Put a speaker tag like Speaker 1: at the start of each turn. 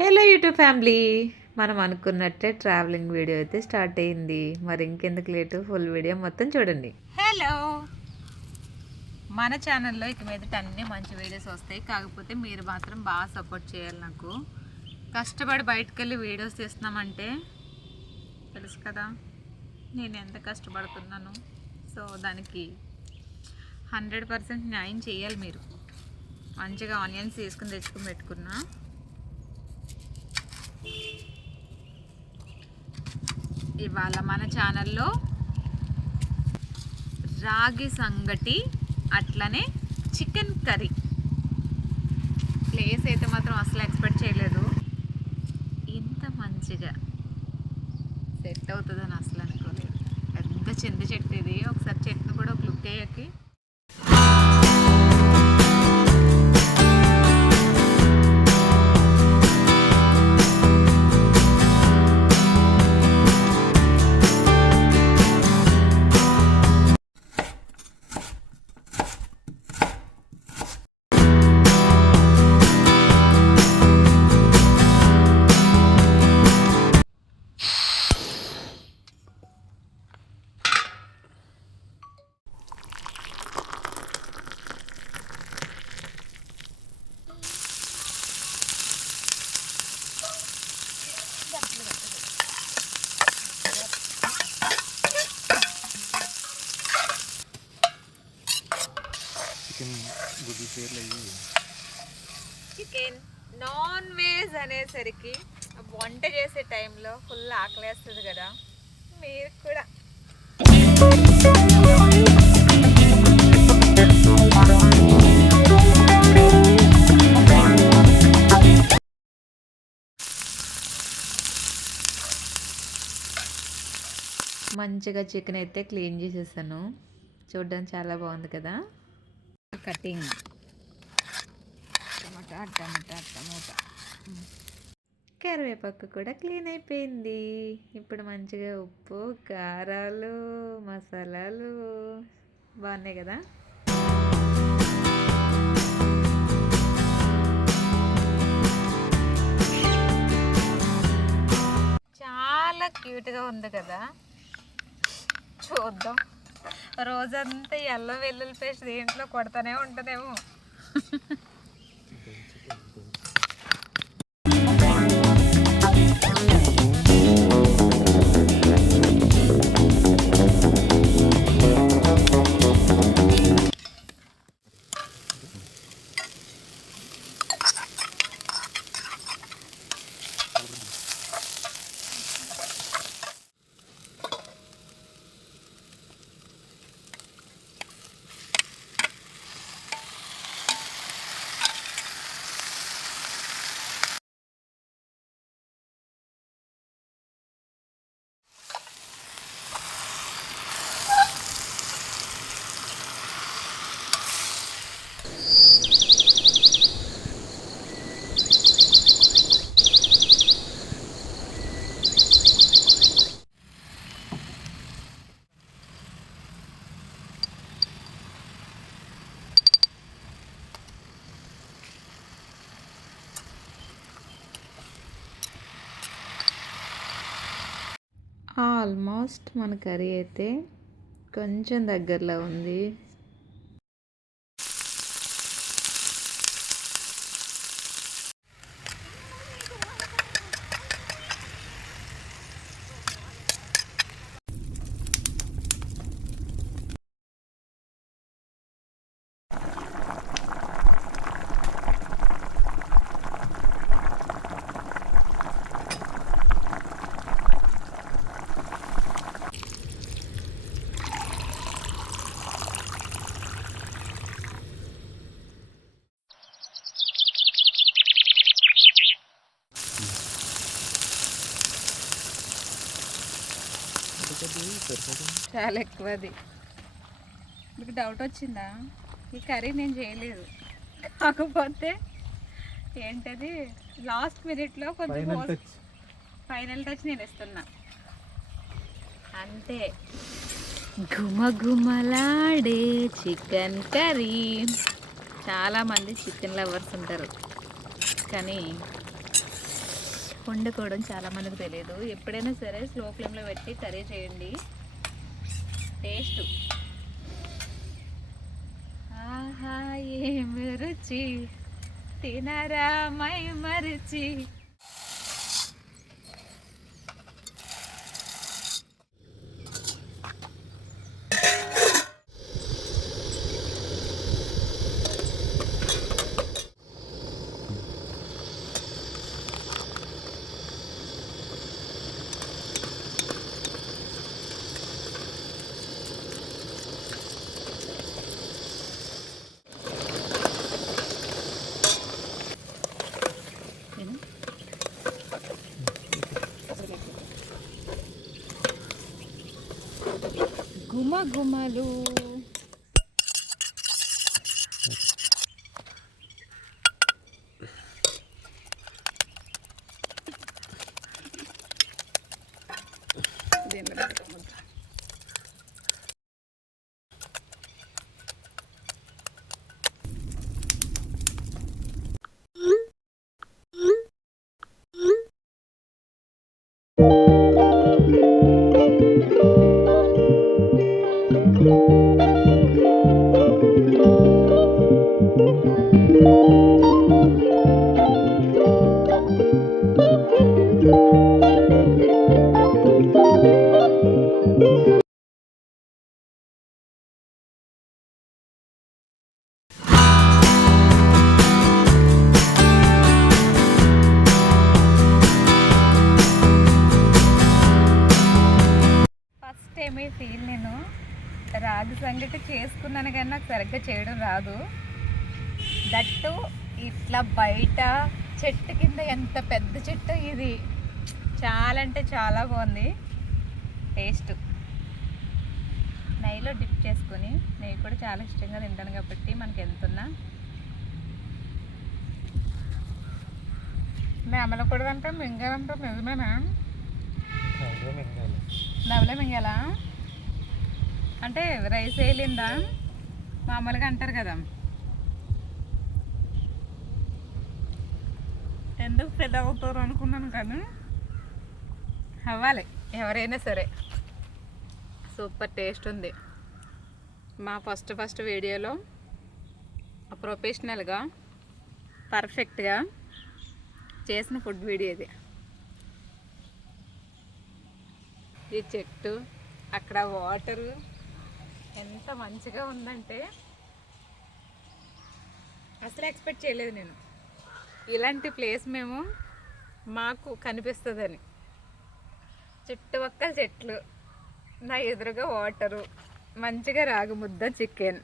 Speaker 1: Hello YouTube family మనం అనుకున్నట్టే travelling video అయితే స్టార్ట్ అయింది. మరి ఇంకెందుకు లేటు ఫుల్ వీడియో మొత్తం చూడండి.
Speaker 2: హలో మన ఛానల్లో ఇక మీదట అన్ని మంచి వీడియోస్ వస్తాయి. కాకపోతే మీరు మాత్రం బాగా సపోర్ట్ చేయాలి నాకు. కష్టపడి బయటకు వెళ్ళి వీడియోస్ తీస్తున్నామంటే తెలుసు కదా నేను ఎంత కష్టపడుతున్నాను? సో దానికి హండ్రెడ్ పర్సెంట్ న్యాయం చేయాలి మీరు. మంచిగా ఆనియన్స్ తీసుకుని తెచ్చుకుని పెట్టుకున్నా. ఇవాళ మన ఛానల్లో రాగి సంగటి అట్లనే చికెన్ కర్రీ. ప్లేస్ అయితే మాత్రం అసలు ఎక్స్పెక్ట్ చేయలేదు. ఇంత మంచిగా సెట్ అవుతుందని అసలు అనుకోలేదు. పెద్ద చింత చెట్టు ఇది? ఒకసారి చెట్టును కూడా ఒక లుక్ అయ్యాకి
Speaker 3: పేర్లు అయ్యి
Speaker 2: చికెన్ నాన్ వెజ్ అనేసరికి వంట చేసే టైంలో ఫుల్ ఆకలేస్తుంది కదా. మీరు కూడా.
Speaker 1: మంచిగా చికెన్ అయితే క్లీన్ చేసేసాను. చూడడానికి చాలా బాగుంది కదా.
Speaker 2: కటింగ్. టమాటా టమాటా టమాటా
Speaker 1: కరివేపాకు కూడా క్లీన్ అయిపోయింది. ఇప్పుడు మంచిగా ఉప్పు కారాలు మసాలాలు బాగున్నాయి కదా?
Speaker 2: చాలా క్యూట్గా ఉంది కదా? చూద్దాం. రోజంతా ఎల్ల వెల్లుల్లి పేస్ట్ దేంట్లో కొడతానే ఉంటుందేమో.
Speaker 1: ఆల్మోస్ట్ మన కర్రీ అయితే కొంచెం దగ్గరలో ఉంది.
Speaker 2: చాలా ఎక్కువ అది మీకు డౌట్ వచ్చిందా? ఈ కర్రీ నేను చేయలేదు. కాకపోతే ఏంటది? లాస్ట్ మినిట్లో కొంచెం
Speaker 3: ఫైనల్ టచ్
Speaker 2: ఫైనల్ టచ్ నేను ఇస్తున్నా. అంతే. గుమగుమలాడే చికెన్ కర్రీ. చాలామంది చికెన్ లవర్స్ ఉంటారు. కానీ వండుకోవడం చాలా మందికి తెలియదు ఎప్పుడైనా సరే స్లో ఫ్లేమ్లో పెట్టి కర్రీ చేయండి. టేస్ట్. ఆహా ఏమి రుచి. తినరా మై మరిచి. Wag gumalo. ఫీల్ నేను రాగి సంగటి చేసుకున్నాను కానీ నాకు సరిగ్గా చేయడం రాదు. దట్టు ఇట్లా బయట చెట్టు కింద ఎంత పెద్ద చెట్టు ఇది. చాలా అంటే చాలా బాగుంది. టేస్ట్. నెయ్యిలో డిప్ చేసుకొని నెయ్యి కూడా చాలా ఇష్టంగా తింటాను కాబట్టి మనకి ఎంతున్నా నెమలకూడదంటే మింగాలంటే నిజమేనా?
Speaker 3: అందులో మింగాలి.
Speaker 2: నవలే మింగాల? అంటే రైస్ వేయలేందా మామూలుగా అంటారు కదా. ఎందుకు పెద్ద అవుతారు అనుకున్నాను కానీ. అవ్వాలి ఎవరైనా సరే. సూపర్ టేస్ట్ ఉంది. మా ఫస్ట్ ఫస్ట్ వీడియోలో ప్రొఫెషనల్గా పర్ఫెక్ట్గా చేసిన ఫుడ్ వీడియో ఇది. ఈ చెట్టు అక్కడ వాటరు ఎంత మంచిగా ఉందంటే అసలు ఎక్స్పెక్ట్ చేయలేదు నేను. ఇలాంటి ప్లేస్ మేము మాకు కనిపిస్తుందని. చుట్టుపక్కల చెట్లు నా ఎదురుగా వాటరు మంచిగా రాగి ముద్ద చికెన్